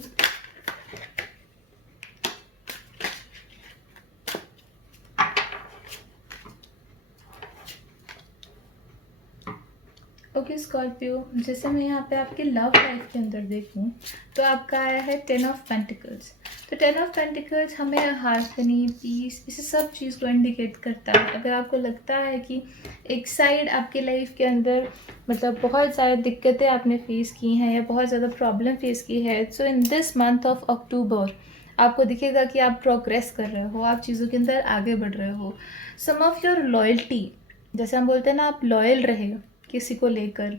Okay Scorpio, जैसे मैं यहाँ पे आपके लव लाइफ के अंदर देखूँ तो आपका आया है 10 ऑफ पेंटिकल्स। तो 10 ऑफ पेंटिकल्स हमें हार्मनी, पीस, इस सब चीज़ को इंडिकेट करता है। अगर आपको लगता है कि एक साइड आपके लाइफ के अंदर मतलब बहुत ज़्यादा दिक्कतें आपने फेस की हैं या बहुत ज़्यादा प्रॉब्लम फेस की है, so in this month of October आपको दिखेगा कि आप प्रोग्रेस कर रहे हो, आप चीज़ों के अंदर आगे बढ़ रहे हो। सम ऑफ योर लॉयल्टी, जैसे हम बोलते हैं ना, आप लॉयल रहे किसी को लेकर,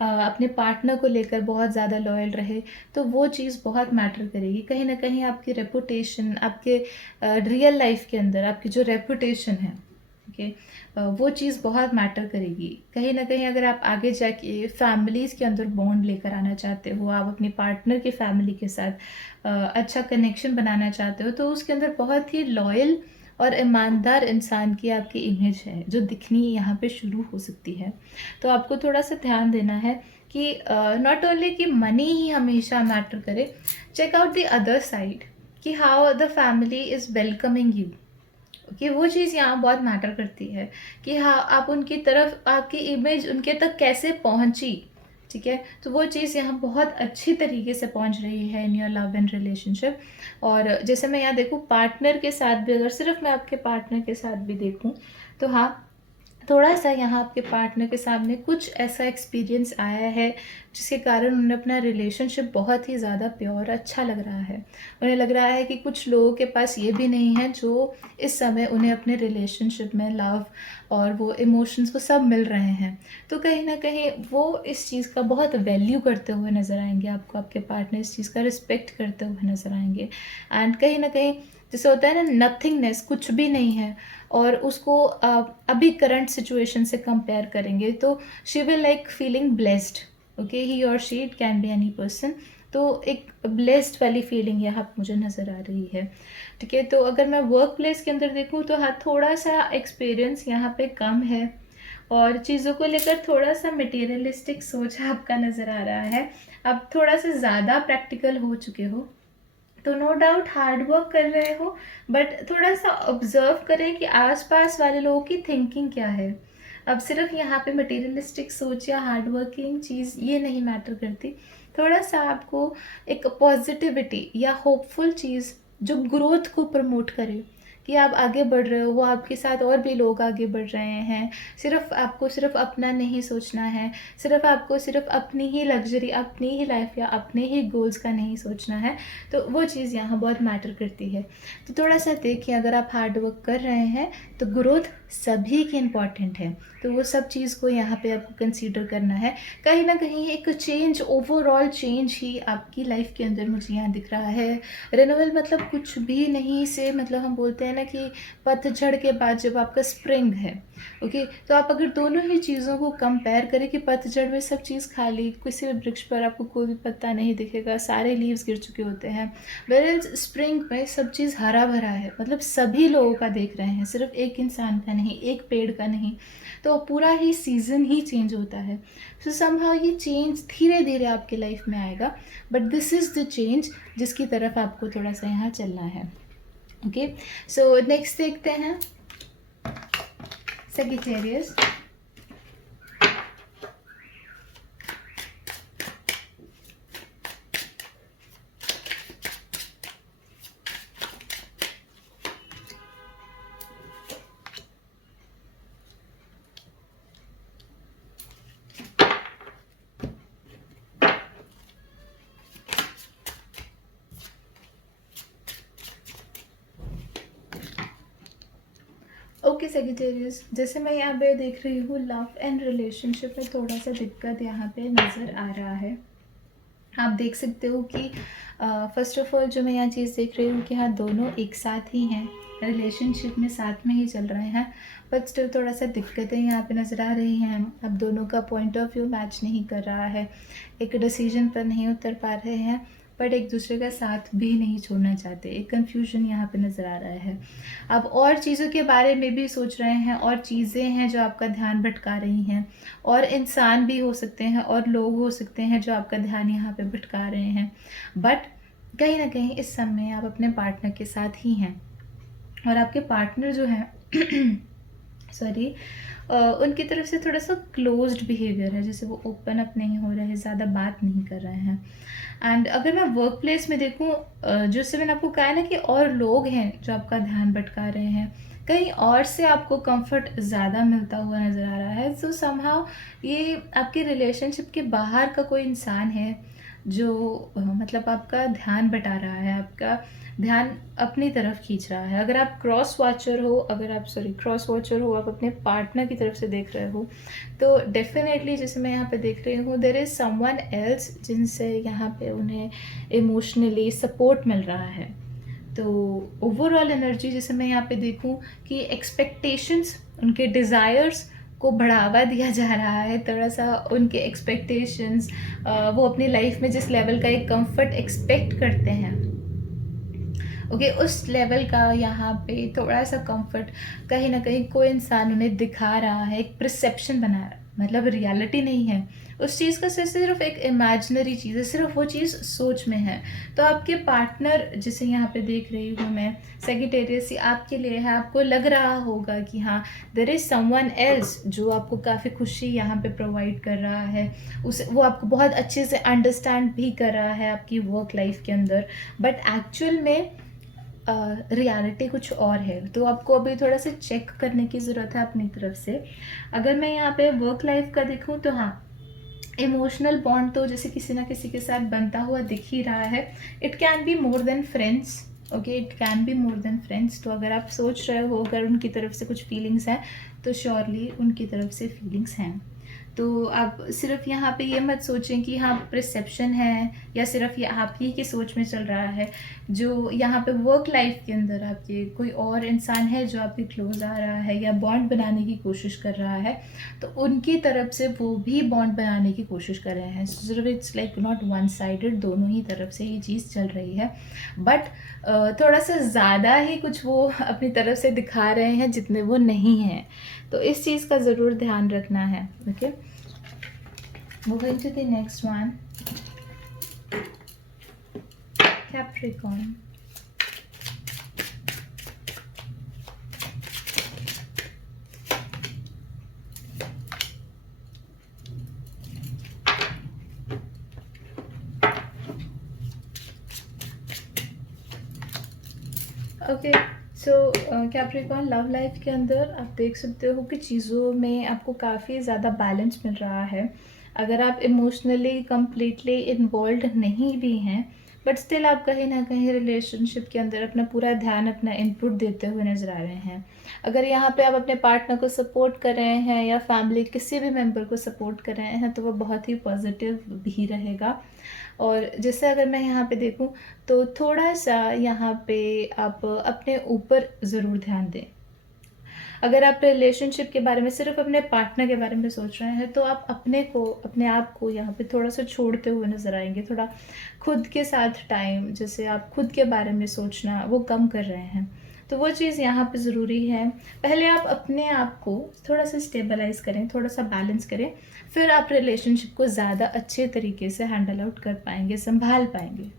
अपने पार्टनर को लेकर बहुत ज़्यादा लॉयल रहे, तो वो चीज़ बहुत मैटर करेगी। कहीं ना कहीं आपकी रेपुटेशन, आपके रियल लाइफ के अंदर आपकी जो रेपुटेशन है, ओके, वो चीज़ बहुत मैटर करेगी। कहीं ना कहीं अगर आप आगे जाके फैमिलीज़ के अंदर बॉन्ड लेकर आना चाहते हो, आप अपने पार्टनर की फैमिली के साथ अच्छा कनेक्शन बनाना चाहते हो, तो उसके अंदर बहुत ही लॉयल और ईमानदार इंसान की आपकी इमेज है जो दिखनी यहाँ पे शुरू हो सकती है। तो आपको थोड़ा सा ध्यान देना है कि नॉट ओनली कि मनी ही हमेशा मैटर करे, check out the other side कि how the family is welcoming you. Okay, वो चीज़ यहाँ बहुत मैटर करती है कि हाँ, आप उनकी तरफ, आपकी इमेज उनके तक कैसे पहुँची। ठीक है, तो वो चीज़ यहाँ बहुत अच्छी तरीके से पहुँच रही है इन योर लव एंड रिलेशनशिप। और जैसे मैं यहाँ देखूँ पार्टनर के साथ भी, अगर सिर्फ मैं आपके पार्टनर के साथ भी देखूँ तो हाँ, थोड़ा सा यहाँ आपके पार्टनर के सामने कुछ ऐसा एक्सपीरियंस आया है जिसके कारण उन्हें अपना रिलेशनशिप बहुत ही ज़्यादा प्योर अच्छा लग रहा है। उन्हें लग रहा है कि कुछ लोगों के पास ये भी नहीं है जो इस समय उन्हें अपने रिलेशनशिप में लव और वो इमोशंस को सब मिल रहे हैं। तो कहीं ना कहीं वो इस चीज़ का बहुत वैल्यू करते हुए नज़र आएंगे आपको, आपके पार्टनर इस चीज़ का रिस्पेक्ट करते हुए नज़र आएंगे। एंड कहीं ना कहीं जैसे होता है ना, नथिंगनेस, कुछ भी नहीं है, और उसको अभी करंट सिचुएशन से कंपेयर करेंगे तो she will like feeling blessed. Okay, he और she, it can be any person. तो एक ब्लेस्ड वाली फीलिंग यहाँ मुझे नज़र आ रही है। ठीक है, तो अगर मैं वर्क प्लेस के अंदर देखूँ तो हाँ, थोड़ा सा एक्सपीरियंस यहाँ पे कम है और चीज़ों को लेकर थोड़ा सा मटेरियलिस्टिक सोच आपका नज़र आ रहा है। आप थोड़ा सा ज़्यादा प्रैक्टिकल हो चुके हो, तो नो डाउट हार्ड वर्क कर रहे हो, बट थोड़ा सा ऑब्जर्व करें कि आसपास वाले लोगों की थिंकिंग क्या है। अब सिर्फ यहाँ पे मटेरियलिस्टिक सोच या हार्ड वर्किंग चीज़ ये नहीं मैटर करती। थोड़ा सा आपको एक पॉजिटिविटी या होपफुल चीज़ जो ग्रोथ को प्रमोट करे कि आप आगे बढ़ रहे हो, वो आपके साथ और भी लोग आगे बढ़ रहे हैं। सिर्फ आपको सिर्फ अपना नहीं सोचना है, सिर्फ आपको सिर्फ अपनी ही लग्जरी, अपनी ही लाइफ या अपने ही गोल्स का नहीं सोचना है। तो वो चीज़ यहाँ बहुत मैटर करती है। तो थोड़ा सा देखिए, अगर आप हार्ड वर्क कर रहे हैं तो ग्रोथ सभी की इम्पॉर्टेंट है, तो वो सब चीज़ को यहाँ पे आपको कंसीडर करना है। कहीं ना कहीं एक चेंज, ओवरऑल चेंज ही आपकी लाइफ के अंदर मुझे यहाँ दिख रहा है। रिन्यूअल मतलब कुछ भी नहीं से, मतलब हम बोलते हैं ना कि पतझड़ के बाद जब आपका स्प्रिंग है। ओके, तो आप अगर दोनों ही चीज़ों को कंपेयर करें कि पतझड़ में सब चीज़ खाली, किसी भी वृक्ष पर आपको कोई भी पत्ता नहीं दिखेगा, सारे लीव्स गिर चुके होते हैं। वेयर स्प्रिंग में सब चीज़ हरा भरा है, मतलब सभी लोगों का देख रहे हैं, सिर्फ एक इंसान का नहीं, एक पेड़ का नहीं। तो पूरा ही सीज़न ही चेंज होता है। सो समहाउ ये चेंज धीरे धीरे आपके लाइफ में आएगा, but this is the change जिसकी तरफ आपको थोड़ा सा यहाँ चलना है। ओके, सो नेक्स्ट देखते हैं सेजिटेरियस। ओके सेजिटेरियस, जैसे मैं यहाँ पे देख रही हूँ लव एंड रिलेशनशिप में थोड़ा सा दिक्कत यहाँ पे नज़र आ रहा है। आप देख सकते हो कि फर्स्ट ऑफ ऑल जो मैं यहाँ चीज़ देख रही हूँ कि हाँ दोनों एक साथ ही हैं, रिलेशनशिप में साथ में ही चल रहे हैं, बट स्टिल थोड़ा सा दिक्कतें यहाँ पे नज़र आ रही हैं। अब दोनों का पॉइंट ऑफ व्यू मैच नहीं कर रहा है, एक डिसीजन पर नहीं उतर पा रहे हैं, बट एक दूसरे का साथ भी नहीं छोड़ना चाहते। एक कन्फ्यूजन यहाँ पे नज़र आ रहा है। अब और चीज़ों के बारे में भी सोच रहे हैं, और चीज़ें हैं जो आपका ध्यान भटका रही हैं, और इंसान भी हो सकते हैं और लोग हो सकते हैं जो आपका ध्यान यहाँ पे भटका रहे हैं। बट कहीं ना कहीं इस समय आप अपने पार्टनर के साथ ही हैं, और आपके पार्टनर जो हैं सॉरी उनकी तरफ से थोड़ा सा क्लोज्ड बिहेवियर है, जैसे वो ओपन अप नहीं हो रहे हैं, ज़्यादा बात नहीं कर रहे हैं। एंड अगर मैं वर्क प्लेस में देखूँ, जैसे मैंने आपको कहा है ना कि और लोग हैं जो आपका ध्यान भटका रहे हैं, कहीं और से आपको कंफर्ट ज़्यादा मिलता हुआ नज़र आ रहा है। सो समहाउ ये आपके रिलेशनशिप के बाहर का कोई इंसान है जो मतलब आपका ध्यान बटा रहा है, आपका ध्यान अपनी तरफ खींच रहा है। अगर आप क्रॉस वॉचर हो, आप अपने पार्टनर की तरफ से देख रहे हो, तो डेफिनेटली जैसे मैं यहाँ पे देख रही हूँ, देयर इज़ समवन एल्स जिनसे यहाँ पे उन्हें इमोशनली सपोर्ट मिल रहा है। तो ओवरऑल एनर्जी जैसे मैं यहाँ पे देखूँ कि एक्सपेक्टेशंस, उनके डिज़ायर्स को बढ़ावा दिया जा रहा है, थोड़ा सा उनके एक्सपेक्टेशंस, वो अपनी लाइफ में जिस लेवल का एक कंफर्ट एक्सपेक्ट करते हैं, ओके उस लेवल का यहाँ पे थोड़ा सा कंफर्ट कहीं ना कहीं कोई इंसान उन्हें दिखा रहा है, एक परसेप्शन बना रहा है, मतलब रियलिटी नहीं है उस चीज़ का, सिर्फ एक इमेजिनरी चीज़ है, सिर्फ वो चीज़ सोच में है। तो आपके पार्टनर जिसे यहाँ पे देख रही हूँ मैं, सेजिटेरियस, आपके लिए है, आपको लग रहा होगा कि हाँ देयर इज़ समवन एल्स जो आपको काफ़ी खुशी यहाँ पे प्रोवाइड कर रहा है, उस वो आपको बहुत अच्छे से अंडरस्टैंड भी कर रहा है आपकी वर्क लाइफ के अंदर, बट एक्चुअल में रियलिटी कुछ और है। तो आपको अभी थोड़ा सा चेक करने की ज़रूरत है अपनी तरफ से। अगर मैं यहाँ पे वर्क लाइफ का देखूँ तो हाँ, इमोशनल बॉन्ड तो जैसे किसी ना किसी के साथ बनता हुआ दिख ही रहा है। It can be more than friends, okay, it can be more than friends. तो अगर आप सोच रहे हो अगर उनकी तरफ से कुछ फीलिंग्स हैं, तो श्योरली उनकी तरफ से फीलिंग्स हैं। तो आप सिर्फ यहाँ पे ये मत सोचें कि हाँ परसेप्शन है, या सिर्फ ये आप ही की सोच में चल रहा है। जो यहाँ पे वर्क लाइफ के अंदर आपके कोई और इंसान है जो आपके क्लोज आ रहा है या बॉन्ड बनाने की कोशिश कर रहा है, तो उनकी तरफ से वो भी बॉन्ड बनाने की कोशिश कर रहे हैं। सिर्फ it's like not one sided, दोनों ही तरफ से ये चीज़ चल रही है, बट थोड़ा सा ज़्यादा ही कुछ वो अपनी तरफ से दिखा रहे हैं जितने वो नहीं हैं। तो इस चीज़ का ज़रूर ध्यान रखना है। Okay, moving to the next one, Capricorn. Okay, so Capricorn, love life के अंदर आप देख सकते हो कि चीज़ों में आपको काफ़ी ज़्यादा बैलेंस मिल रहा है। अगर आप इमोशनली कम्प्लीटली इन्वॉल्व नहीं भी हैं, बट स्टिल आप कहीं ना कहीं रिलेशनशिप के अंदर अपना पूरा ध्यान, अपना इनपुट देते हुए नज़र आ रहे हैं। अगर यहाँ पे आप अपने पार्टनर को सपोर्ट कर रहे हैं या फैमिली किसी भी मेंबर को सपोर्ट कर रहे हैं, तो वो बहुत ही पॉजिटिव भी रहेगा। और जैसे अगर मैं यहाँ पे देखूँ, तो थोड़ा सा यहाँ पे आप अपने ऊपर ज़रूर ध्यान दें। अगर आप रिलेशनशिप के बारे में, सिर्फ अपने पार्टनर के बारे में सोच रहे हैं, तो आप अपने आप को यहाँ पे थोड़ा सा छोड़ते हुए नज़र आएंगे। थोड़ा खुद के साथ टाइम, जैसे आप खुद के बारे में सोचना वो कम कर रहे हैं, तो वो चीज़ यहाँ पे ज़रूरी है। पहले आप अपने आप को थोड़ा सा स्टेबलाइज करें, थोड़ा सा बैलेंस करें, फिर आप रिलेशनशिप को ज़्यादा अच्छे तरीके से हैंडल आउट कर पाएंगे, संभाल पाएंगे।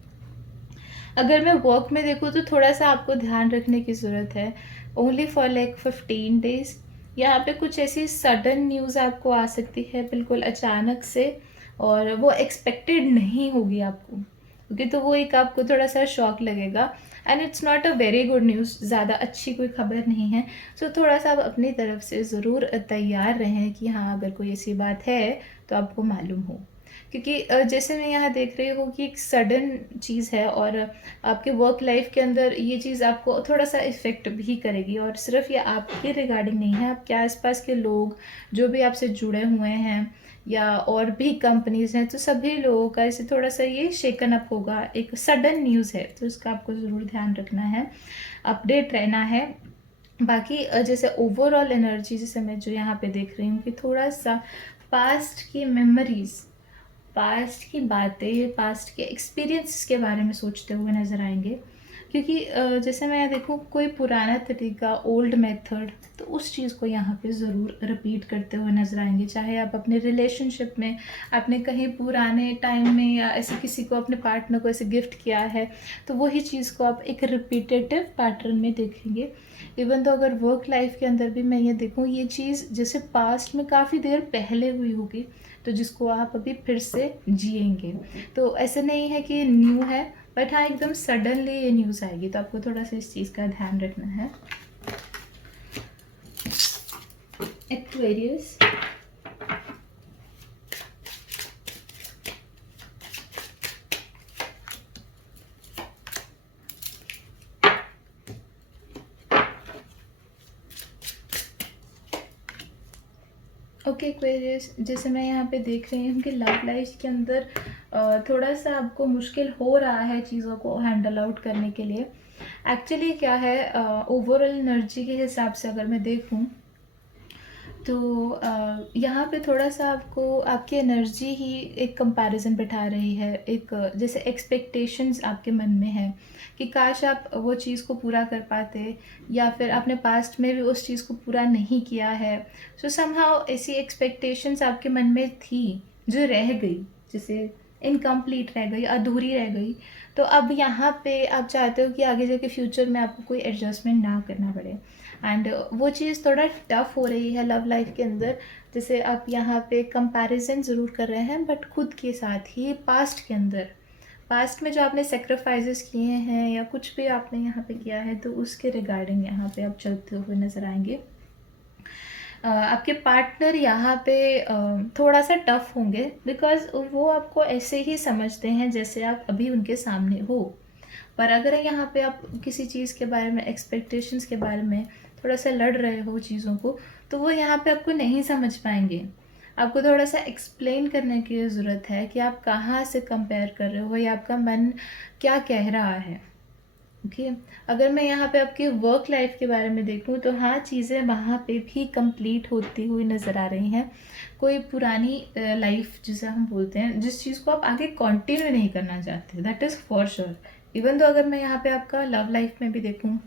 अगर मैं वर्क में देखूँ, तो थोड़ा सा आपको ध्यान रखने की ज़रूरत है। ओनली फॉर लाइक 15 डेज़ यहाँ पे कुछ ऐसी सडन न्यूज़ आपको आ सकती है बिल्कुल अचानक से, और वो एक्सपेक्टेड नहीं होगी आपको, क्योंकि तो वो एक आपको थोड़ा सा शॉक लगेगा, and it's not a very good news, ज़्यादा अच्छी कोई खबर नहीं है। सो थोड़ा सा आप अपनी तरफ से ज़रूर तैयार रहें कि हाँ अगर कोई ऐसी बात है तो आपको मालूम हो। क्योंकि जैसे मैं यहाँ देख रही हूँ कि एक सडन चीज़ है, और आपके वर्क लाइफ के अंदर ये चीज़ आपको थोड़ा-सा इफ़ेक्ट भी करेगी, और सिर्फ़ ये आपके रिगार्डिंग नहीं है, आपके आस-पास के लोग जो भी आपसे जुड़े हुए हैं या और भी कंपनीज़ हैं, तो सभी लोगों का इससे थोड़ा-सा ये शेकन अप होगा। एक सडन न्यूज़ है, तो इसका आपको ज़रूर ध्यान रखना है, अपडेट रहना है। बाकी जैसे ओवरऑल एनर्जी जैसे मैं जो यहाँ पे देख रही हूँ कि थोड़ा-सा पास्ट की मेमोरीज़, पास्ट की बातें, पास्ट के एक्सपीरियंसेस के बारे में सोचते हुए नज़र आएँगे। क्योंकि जैसे मैं देखूँ कोई पुराना तरीका, ओल्ड मेथड, तो उस चीज़ को यहाँ पे ज़रूर रिपीट करते हुए नज़र आएँगे। चाहे आप अपने रिलेशनशिप में, आपने कहीं पुराने टाइम में या ऐसे किसी को, अपने पार्टनर को ऐसे गिफ्ट किया है, तो वही चीज़ को आप एक रिपीटेटिव पैटर्न में देखेंगे। इवन तो अगर वर्क लाइफ के अंदर भी मैं ये देखूँ, ये चीज़ जैसे पास्ट में काफ़ी देर पहले हुई होगी, तो जिसको आप अभी फिर से जिएँगे। तो ऐसा नहीं है कि ये न्यू है, बट हाँ, एकदम सडनली ये न्यूज़ आएगी, तो आपको थोड़ा-सा इस चीज़ का ध्यान रखना है। एक्वेरियस, ओके एक्वेरियस, जैसे मैं यहाँ पे देख रही हूँ कि लव लाइफ के अंदर थोड़ा-सा आपको मुश्किल हो रहा है चीज़ों को हैंडल आउट करने के लिए। एक्चुअली क्या है, ओवरऑल एनर्जी के हिसाब से अगर मैं देखूँ, तो यहाँ पे थोड़ा-सा आपको आपकी एनर्जी ही एक कंपैरिज़न बिठा रही है, एक जैसे एक्सपेक्टेशंस आपके मन में है कि काश आप वो चीज़ को पूरा कर पाते, या फिर आपने पास्ट में भी उस चीज़ को पूरा नहीं किया है। सो समहाउ ऐसी एक्सपेक्टेशंस आपके मन में थी, जो रह गई, जैसे इनकम्प्लीट रह गई, अधूरी रह गई। तो अब यहाँ पे आप चाहते हो कि आगे जाके फ्यूचर में आपको कोई एडजस्टमेंट ना करना पड़े, एंड वो चीज़ थोड़ा टफ हो रही है लव लाइफ के अंदर। जैसे आप यहाँ पे कंपैरिजन ज़रूर कर रहे हैं, बट खुद के साथ ही पास्ट के अंदर, पास्ट में जो आपने सेक्रीफाइसेस किए हैं या कुछ भी आपने यहाँ पे किया है, तो उसके रिगार्डिंग यहाँ पे आप चलते हुए नज़र आएंगे। आपके पार्टनर यहाँ पे थोड़ा-सा टफ होंगे, बिकॉज़ वो आपको ऐसे ही समझते हैं जैसे आप अभी उनके सामने हो। पर अगर यहाँ पे आप किसी चीज़ के बारे में, एक्सपेक्टेशंस के बारे में थोड़ा-सा लड़ रहे हो चीज़ों को, तो वो यहाँ पे आपको नहीं समझ पाएँगे। आपको थोड़ा-सा एक्सप्लेन करने की ज़रूरत है कि आप कहाँ से कंपेयर कर रहे हो या आपका मन क्या कह रहा है। ओके, अगर मैं यहाँ पे आपकी वर्क लाइफ के बारे में देखूँ, तो हाँ, चीज़ें वहाँ पे भी कंप्लीट होती हुई नज़र आ रही हैं। कोई पुरानी लाइफ जिसे हम बोलते हैं, जिस चीज़ को आप आगे कंटिन्यू नहीं करना चाहते, that is for sure. Even तो अगर मैं यहाँ पे आपका लव लाइफ में भी देखूँ,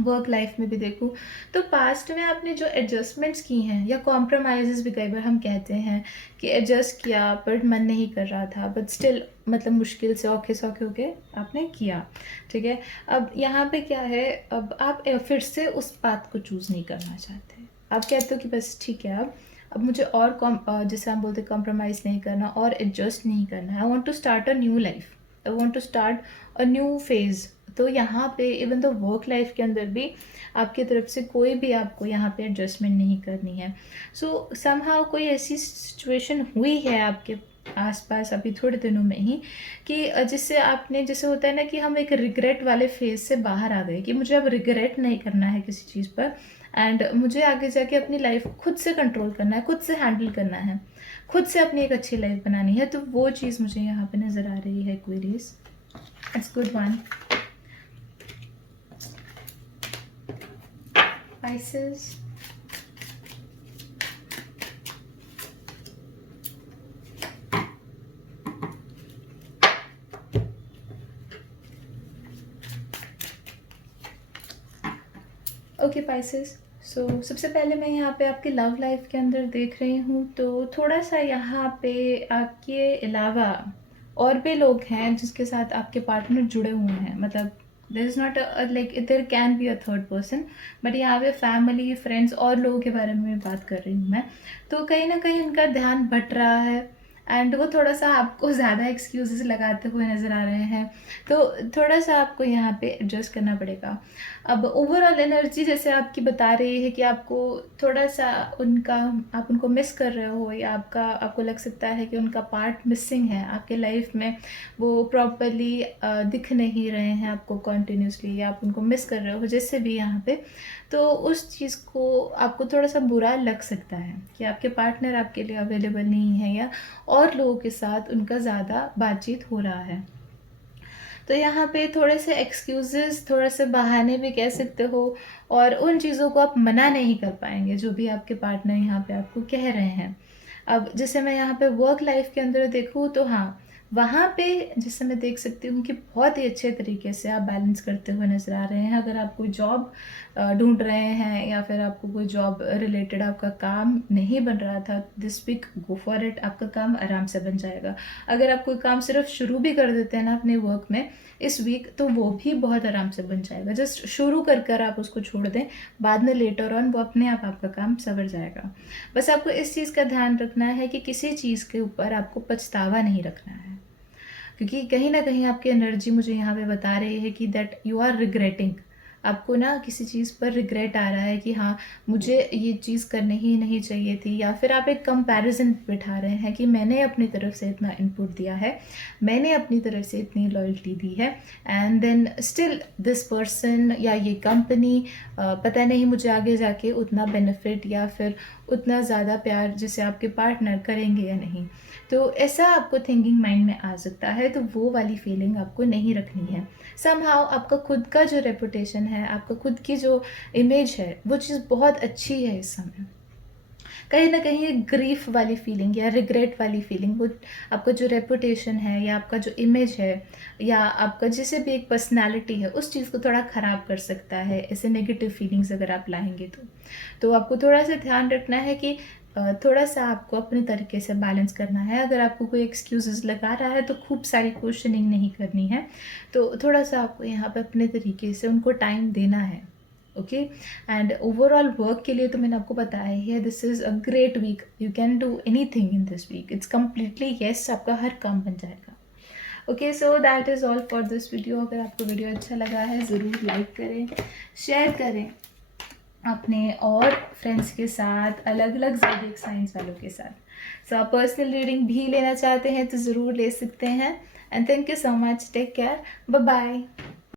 वर्क लाइफ में भी देखूँ, तो पास्ट में आपने जो एडजस्टमेंट्स की हैं, या कॉम्प्रोमाइज़ेज़ भी कई बार हम कहते हैं कि एडजस्ट किया बट मन नहीं कर रहा था, बट स्टिल मतलब मुश्किल से औखे-सौखे होके आपने किया, ठीक है? अब यहाँ पे क्या है, अब आप फिर से उस बात को चूज़ नहीं करना चाहते। आप कहते हो कि बस ठीक है, अब मुझे और जैसे हम बोलते हैं, कॉम्प्रोमाइज़ नहीं करना और एडजस्ट नहीं करना है। I want to start a new life, I want to start a new phase. तो यहाँ पे इवन तो वर्क लाइफ के अंदर भी आपकी तरफ से कोई भी आपको यहाँ पे एडजस्टमेंट नहीं करनी है। सो समहाउ कोई ऐसी सिचुएशन हुई है आपके आसपास अभी थोड़े दिनों में ही, कि जिससे आपने, जैसे होता है ना कि हम एक रिग्रेट वाले फेज से बाहर आ गए, कि मुझे अब रिग्रेट नहीं करना है किसी चीज़ पर, एंड मुझे आगे जाके अपनी लाइफ खुद से कंट्रोल करना है, खुद से हैंडल करना है, खुद से अपनी एक अच्छी लाइफ बनानी है। तो वो चीज़ मुझे यहाँ पे नज़र आ रही है, queries. It's good one. Pisces, okay Pisces. So सबसे पहले मैं यहाँ पे आपकी लव लाइफ के अंदर देख रही हूँ, तो थोड़ा सा यहाँ पे आपके अलावा और भी लोग हैं जिसके साथ आपके पार्टनर जुड़े हुए हैं। मतलब there is not like there can be a third person, but यहाँ पे फैमिली, फ्रेंड्स और लोगों के बारे में बात कर रही हूँ मैं। तो कहीं ना कहीं उनका ध्यान भट रहा है, एंड वो थोड़ा-सा आपको ज़्यादा एक्सक्यूज़ेस लगाते हुए नज़र आ रहे हैं, तो थोड़ा-सा आपको यहाँ पे एडजस्ट करना पड़ेगा। अब ओवरऑल एनर्जी जैसे आपकी बता रही है कि आपको थोड़ा-सा उनका आप उनको मिस कर रहे हो, या आपको लग सकता है कि उनका पार्ट मिसिंग है आपके लाइफ में, वो प्रॉपर्ली दिख नहीं रहे हैं आपको कंटिन्यूअसली, या आप उनको मिस कर रहे हो जैसे भी यहाँ पे, तो उस चीज़ को आपको थोड़ा-सा बुरा लग सकता है कि आपके पार्टनर आपके लिए अवेलेबल नहीं है, या और लोगों के साथ उनका ज़्यादा बातचीत हो रहा है। तो यहाँ पे थोड़े से एक्सक्यूज़ेज़, थोड़े से बहाने भी कह सकते हो, और उन चीज़ों को आप मना नहीं कर पाएँगे जो भी आपके पार्टनर यहाँ पे आपको कह रहे हैं। अब जैसे मैं यहाँ पे वर्क लाइफ़ के अंदर देखूँ तो हाँ, वहाँ पे जैसे मैं देख सकती हूँ कि बहुत ही अच्छे तरीके से आप बैलेंस करते हुए नज़र आ रहे हैं। अगर आप कोई जॉब ढूँढ रहे हैं, या फिर आपको कोई जॉब रिलेटेड आपका काम नहीं बन रहा था, this week go for it, आपका काम आराम से बन जाएगा। अगर आप कोई काम सिर्फ़ शुरू भी कर देते हैं ना अपने वर्क में इस वीक, तो वो भी बहुत आराम से बन जाएगा। जस्ट शुरू कर आप उसको छोड़ दें, बाद में लेटर ऑन वो अपने आप आपका काम सँवर जाएगा। बस आपको इस चीज़ का ध्यान रखना है कि किसी चीज़ के ऊपर आपको पछतावा नहीं रखना है, क्योंकि कहीं न कहीं आपकी एनर्जी मुझे यहाँ पे बता रही है कि दैट यू आर रिग्रेटिंग। आपको ना किसी चीज़ पर रिग्रेट आ रहा है कि हाँ, मुझे ये चीज़ करनी ही नहीं चाहिए थी, या फिर आप एक कंपैरिज़न बिठा रहे हैं कि मैंने अपनी तरफ से इतना इनपुट दिया है, मैंने अपनी तरफ से इतनी लॉयल्टी दी है, and then still this person या ये कंपनी पता नहीं मुझे आगे जाके उतना बेनिफिट या फिर उतना ज़्यादा प्यार जैसे आपके पार्टनर करेंगे या नहीं। तो ऐसा आपको थिंकिंग माइंड में आ सकता है, तो वो वाली फीलिंग आपको नहीं रखनी है। समहाउ आपका खुद का जो रेपुटेशन है, आपका खुद की जो इमेज है, वो चीज़ बहुत अच्छी है इस समय। कहीं न कहीं एक ग्रीफ़ वाली फीलिंग या रिग्रेट वाली फीलिंग, वो आपका जो रेपुटेशन है, या आपका जो इमेज है, या आपका जैसे भी एक पर्सनैलिटी है, उस चीज़ को थोड़ा ख़राब कर सकता है, ऐसे नेगेटिव फीलिंग्स अगर आप लाएँगे तो। तो आपको थोड़ा-सा ध्यान रखना है कि थोड़ा-सा आपको अपने तरीके से बैलेंस करना है। अगर आपको कोई एक्सक्यूज़ेज़ लगा रहा है, तो खूब सारी क्वेश्चनिंग नहीं करनी है। तो थोड़ा-सा आपको यहाँ पे अपने तरीके से उनको टाइम देना है। ओके, एंड ओवरऑल वर्क के लिए तो मैंने आपको बताया ही है, this is a great week, you can do anything in this week, it's completely yes, आपका हर काम बन जाएगा। Okay, so that is all for this video. अगर आपको वीडियो अच्छा लगा है, ज़रूर लाइक करें, शेयर करें अपने और फ्रेंड्स के साथ, अलग अलग ज़ोडिएक साइंस वालों के साथ। सो आप पर्सनल रीडिंग भी लेना चाहते हैं तो ज़रूर ले सकते हैं, and thank you so much, take care, bye bye.